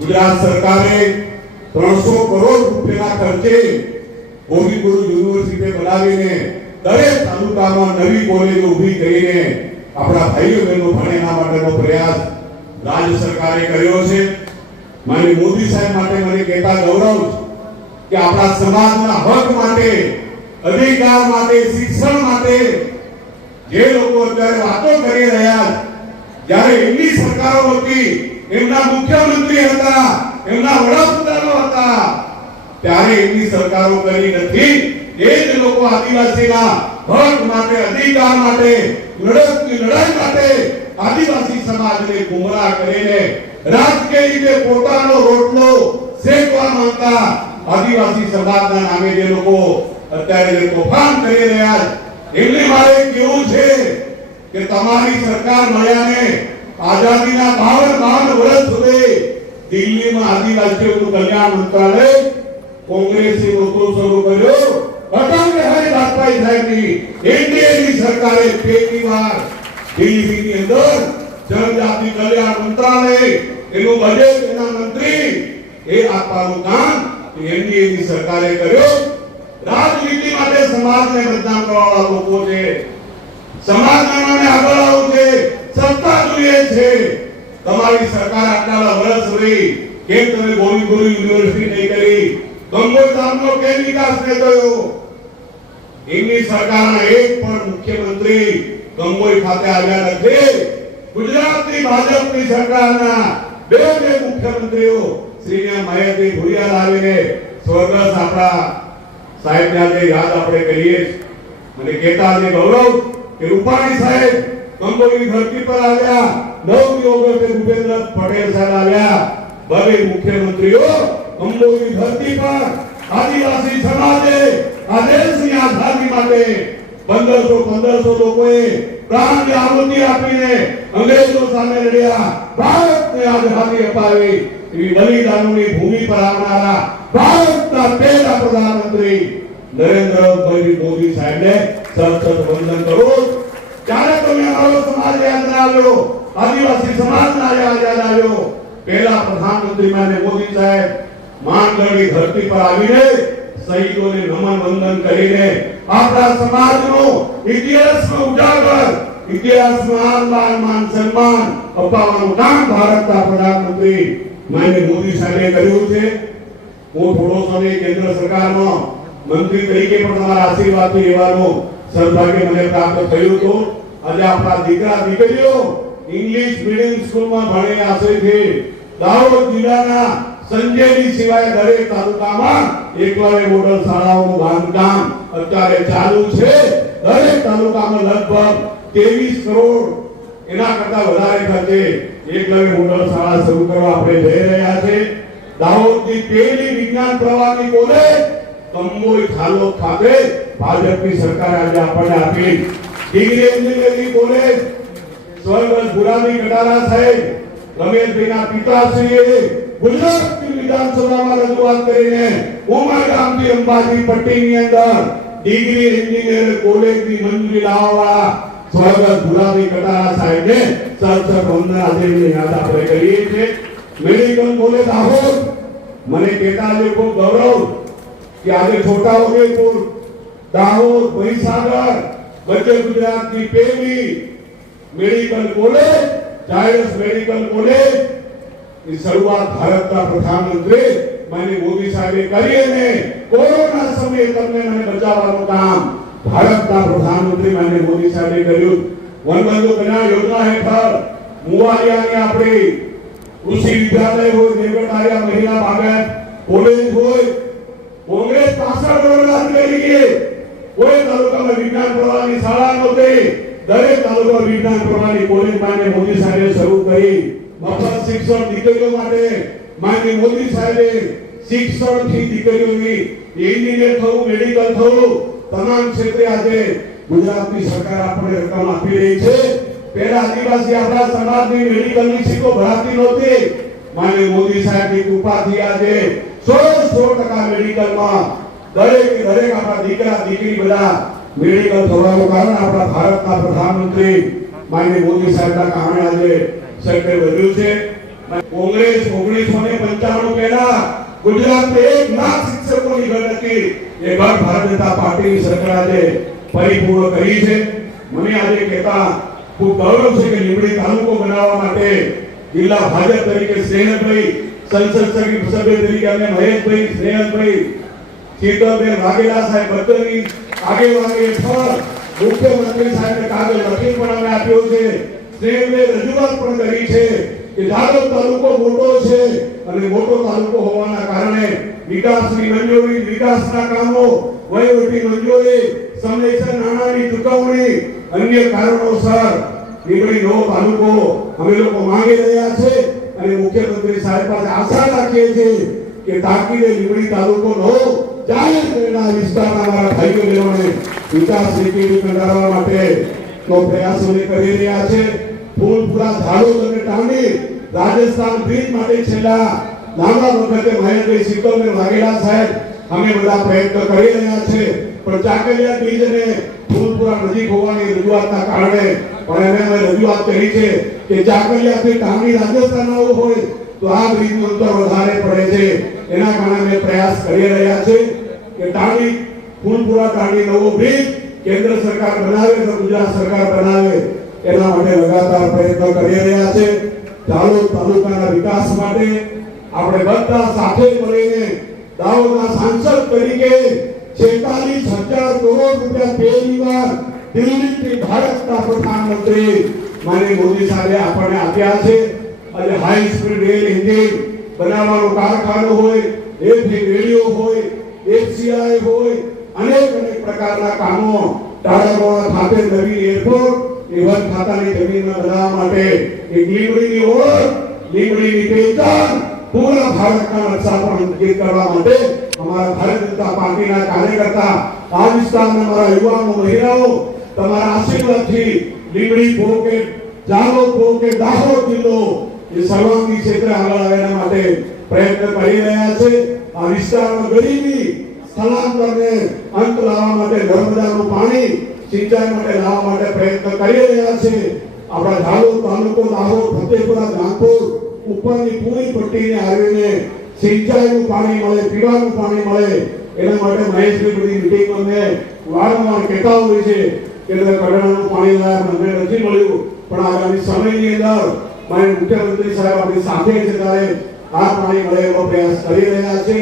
ગુજરાત સરકારે 300 કરોડ રૂપિયાના ખર્ચે ગોવિંદગુરુ યુનિવર્સિટી બનાવીને દરેક તાલુકામાં નવી કોલેજો ઊભી કરીને આપણા ભાઈઓ બહેનો ભણે એના માટેનો પ્રયાસ રાજ્ય સરકારે કર્યો છે। માનનીય મોદી સાહેબ માટે મને કહેતા ગૌરવ કે આપણા સમાજના હક માટે, અધિકાર માટે, શિક્ષણ માટે જે લોકો અત્યારે વાતો કરી રહ્યા છે, જ્યારે એમની સરકારો હતી, એમના મુખ્યમંત્રી હતા, એમના વડાપ્રધાનો હતા, ત્યારે એમની સરકારો કરી નથી। એ જ લોકો આદિવાસીના હક માટે, અધિકાર માટે, લડાઈ માટે આદિવાસી સમાજને ગુમરાહ કરીને રાજકીય રીતે પોતાનો રોટલો શેકવા માંગતા આદિવાસી સમાજના નામે જે લોકો અત્યારે જે તોફાન કરી રહ્યા છે, એમને મારે કેવું છે કે તમારી સરકાર મળ્યાને આઝાદીના 52 વર્ષ સુધી દિલ્હીમાં આદિવાસીઓનું કલ્યાણ મંત્રાલય કોંગ્રેસે નહોતો શરૂ કર્યો। અટલ બિહારી વાજપેયી સાહેબની એનડીએની સરકારે પહેલી વાર દિલ્હીની અંદર જનજાતિ કલ્યાણ મંત્રાલય, એનું બજેટ, એના મંત્રી એ આપવાનું કામ એનડીએની સરકારે કર્યો। રાજનીતિ માટે સમાજને બદનામ કરવાવાળા લોકો છે, સમાજના નામે આગળ આવવું છે, સત્તા જોઈએ છે। તમારી સરકાર આટલા વર્ષ રહી, કેમ તમે ગોવિંદગુરુ યુનિવર્સિટી નહીં કરી? ગંગોઈ ધામનો કેમ વિકાસ નહીં થયો? એમની સરકારના એક પણ મુખ્યમંત્રી ગંગોઈ ખાતે આવ્યા નથી। ગુજરાતની ભાજપની સરકારના બે મુખ્યમંત્રીઓ શ્રી માયાજી ભુરિયાલ આવીને સ્વર્ગસ્થ આપણા સાહેબને આજે યાદ આપણે કરીએ। મને કહેતા આજે ગૌરવ કે રૂપાણી સાહેબ ગંગોઈની ધરતી પર આવ્યા, 9 ઓગસ્ટે ભૂપેન્દ્ર પટેલ સાહેબ આવ્યા, બે મુખ્યમંત્રીઓ ગંગોઈની ધરતી પર આદિવાસી સમાજે આ દેશની આઝાદી માટે 1500 લોકોએ પ્રાણની આહુતિ આપીને અંગ્રેજો સામે લડ્યા, ભારતને આઝાદી અપાવી। એવી બલિદાનોની ભૂમિ પર આવનારા ભારતના પહેલા પ્રધાનમંત્રી નરેન્દ્રભાઈ મોદી સાહેબને સતત વંદન કરું। ત્યારે તમે અમારો સમાજ યાદ આવ્યો, આદિવાસી સમાજના યાદ આવ્યો। પહેલા પ્રધાનમંત્રી માનનીય મોદી સાહેબ માંગલની ધરતી પર આવીને શહીદોને નમન વંદન કરીને આપણા સમાજનો ઇતિહાસમાં ઉજાગર, ઇતિહાસમાં માન સન્માન અપાવવાનું કામ ભારતના પ્રધાનમંત્રી માનનીય મોદી સાહેબે કર્યું છે। હું થોડો સમય કેન્દ્ર સરકારમાં મંત્રી તરીકે પણ તમારા આશીર્વાદથી રહેવાનું સૌભાગ્ય મને પ્રાપ્ત થયું હતું। આજે આપણા દીકરા દીકરીઓ ઇંગ્લિશ મીડિયમ સ્કૂલમાં ભણીને આશરે દાહોદ જિલ્લાના સંજયની સિવાય દરેક તાલુકામાં એકલવ્ય મોડલ શાળાઓનું બાંધકામ અત્યારે ચાલુ છે। દરેક તાલુકામાં લગભગ 23 કરોડ એના કરતા વધારે ખર્ચે એકલવ્ય મોડલ શાળા શરૂ કરવા આપણે જઈ રહ્યા છે। દાહોદની પહેલી વિજ્ઞાન પ્રવાહની કોલેજ કંબોઈ ખાલોદ ખાતે ભાજપની સરકારે આજે આપણને આપી। ડિગ્રી એન્જિનિયરિંગ કોલેજ સ્વર્ગસ્થ ભુરાજી કટારા સાહેબ રમેશભાઈના પિતાશ્રીએ ગુજરાતની વિધાનસભામાં રજૂઆત કરીને ઉમરગામથી અંબાજી પટ્ટીની અંદર ડિગ્રી એન્જિનિયર કોલેજની મંજૂરી લાવવા સ્વર્ગસ્થ ભુરાજી કટારા સાહેબને સતત વંદન આજે યાદ આપણે કરીએ છીએ। મેડિકલ કોલેજ દાહોદ, મને કહેતા આજે ખૂબ ગૌરવ કે આજે છોટાઉદેપુર, દાહોદ, મહીસાગર મધ્ય ગુજરાતની પહેલી medical college, Zydus medical college ની શરૂઆત ભારતના પ્રધાનમંત્રી માનનીય મોદી સાહેબે કરી અને કોરોના સમયે તમને મને બચાવવાનું કામ ભારતના પ્રધાનમંત્રી માનનીય મોદી સાહેબે કર્યું। વનબંધુ કલ્યાણ યોજના હેઠળ મુવારિયાની આપણી કૃષિ વિદ્યાલય હોય, દેવગઢ મહિલા બાગાયત કોલેજ હોય, કોંગ્રેસ 65 વર્ષ કરી ગઈ, કોઈ તાલુકામાં વિજ્ઞાન પ્રવાહની શાળા નહોતી, દરેક તાલુકામાં વિજ્ઞાન પ્રવાહની કોલેજ માનનીય મોદી સાહેબે શરૂ કરી। મફત શિક્ષણ દીકરીઓ માટે માનનીય મોદી સાહેબે શિક્ષણથી દીકરીઓની એન્જિનિયર થવું, મેડિકલ થવું, તમામ ક્ષેત્રે આજે ગુજરાતની સરકાર આપણને રકમ આપી રહી છે। પહેલા આદિવાસી આપણા સમાજની મેડિકલની સીટો ભરાતી નહોતી, માનનીય મોદી સાહેબની કૃપાથી આજે 100% મેડિકલમાં દરેક આપણા દીકરા દીકરી બધા મેડિકલ થવાનું કારણ આપણા ભારતના પ્રધાનમંત્રી માનનીય મોદી સાહેબના કારણે આજે શક્ય બન્યું છે। કોંગ્રેસ 1995 પહેલા ગુજરાતમાં 1 લાખ શિક્ષકોની ઘટ હતી. એ ઘટ ભારતીય જનતા પાર્ટીની સરકારે પરિપૂર્ણ કરી છે. મને આજે કહેતા ખૂબ ગૌરવ છે કે લીંબડી તાલુકો બનાવવા માટે જિલ્લા ભાજપ તરીકે સ્નેહલભાઈ, સંસદ સભ્ય તરીકે અને મહેશભાઈ, સ્નેહલભાઈ, ચિત્તરબેન વાઘેલા સાહેબ બધાની આગેવાની હેઠળ મુખ્યમંત્રી સાહેબને કાગળ લખી પણ અમે આપ્યો છે. સ્નેહલભાઈ રજૂઆત પણ કરી છે કે જાદવ તાલુકો મોટો છે અને મોટો તાલુકો હોવાના કારણે વિકાસની મંજૂરી, વિકાસના કામો, વહીવટી મંજૂરી, સમયસર નાણાંની ચૂકવણી, અન્ય કારણોસર લીંબડી નવો તાલુકો અમે લોકો માંગી રહ્યા છે અને મુખ્યમંત્રી સાહેબ પાસે આશા રાખીએ છીએ કે તાકીદે લીંબડી તાલુકો નવો જાહેર કરેલા વિસ્તારના અમારા ભાઈઓ બહેનોને વિકાસની કીડી કંડારવા માટે નો પ્રયાસો કરી રહ્યા છે. ફૂલપુરા, ઝાલોદ અને ટાંડી રાજસ્થાન બ્રિજ માટે છેલ્લા લાંબા વખતે મહેશભાઈ, ચિત્તરબેન વાઘેલા સાહેબ અમે બધા પ્રયત્ન કરી રહ્યા છે, પણ ચાકલિયા બ્રિજ અને ફૂલપુરા નજીક હોવાની રજૂઆતના કારણે પણ અમે રજૂઆત કરી છે કે ચાકલિયાથી ટાંડી રાજસ્થાન આવવું હોય તો આ બ્રિજનું અંતર વધારે પડે છે. એના કારણે અમે પ્રયાસ કરી રહ્યા છે કે ટાંડી ફૂલપુરા ટાંડી નવો બ્રિજ કેન્દ્ર સરકાર બનાવે તો ગુજરાત સરકાર બનાવે એના માટે લગાતાર પ્રયત્નો કરી રહ્યા છે. ઝાલોદ તાલુકાના વિકાસ માટે આપણે બધા સાથે મળીને દાહોદના સાંસદ તરીકે 46,000 કરોડ રૂપિયા પહેલી વાર દિલ્હીથી ભારતના પ્રધાનમંત્રી માનનીય મોદી સાહેબે આપણને આપ્યા છે. અને હાઈ સ્પીડ રેલ એન્જિન બનાવવાનો કારખાનો હોય, એફી રેડિયો હોય, એફસીઆઈ હોય, અનેક પ્રકારના કામો ટાળાવાળા ખાતે નવી એરપોર્ટ એ વન ખાતાની જમીનમાં બનાવવા માટે એક લીંબડીની ઓળખ, લીંબડીની પહેચાન પૂરા ભારતના નકશા પર અંકિત કરવા માટે અમારા ભારતીય જનતા પાર્ટીના કાર્યકર્તા, આ વિસ્તારના અમારા યુવાનો, મહિલાઓ તમારા આશીર્વાદથી લીંબડી ભો કે ઝાલોદ ભો કે દાહોદ જિલ્લો એ સર્વાંગી ક્ષેત્રે આગળ આવે એના માટે પ્રયત્ન કરી રહ્યા છે. આ વિસ્તારમાં ગરીબી સ્થળાંતરને અંત લાવવા માટે નર્મદાનું પાણી સિંચાઈ માટે લાવવા માટે પ્રયત્ન કરી રહ્યા છે. આપણા ઝાલોદ તાલુકો, દાહોદ, ફતેપુરા, ગાંધીપુર ઉપરની પૂરી પટ્ટીને આવીને સિંચાઈનું પાણી મળે, પીવાનું પાણી મળે એના માટે મહેશભાઈ બધી મીટિંગમાં મેં વારંવાર કહેતા હોય છે કે કડાણાનું પાણી લાયા મને નથી મળ્યું, પણ આગામી સમયની અંદર માનનીય મુખ્યમંત્રી સાહેબ આપણી સાથે છે ત્યારે આ પાણી મળે એવો પ્રયાસ કરી રહ્યા છે.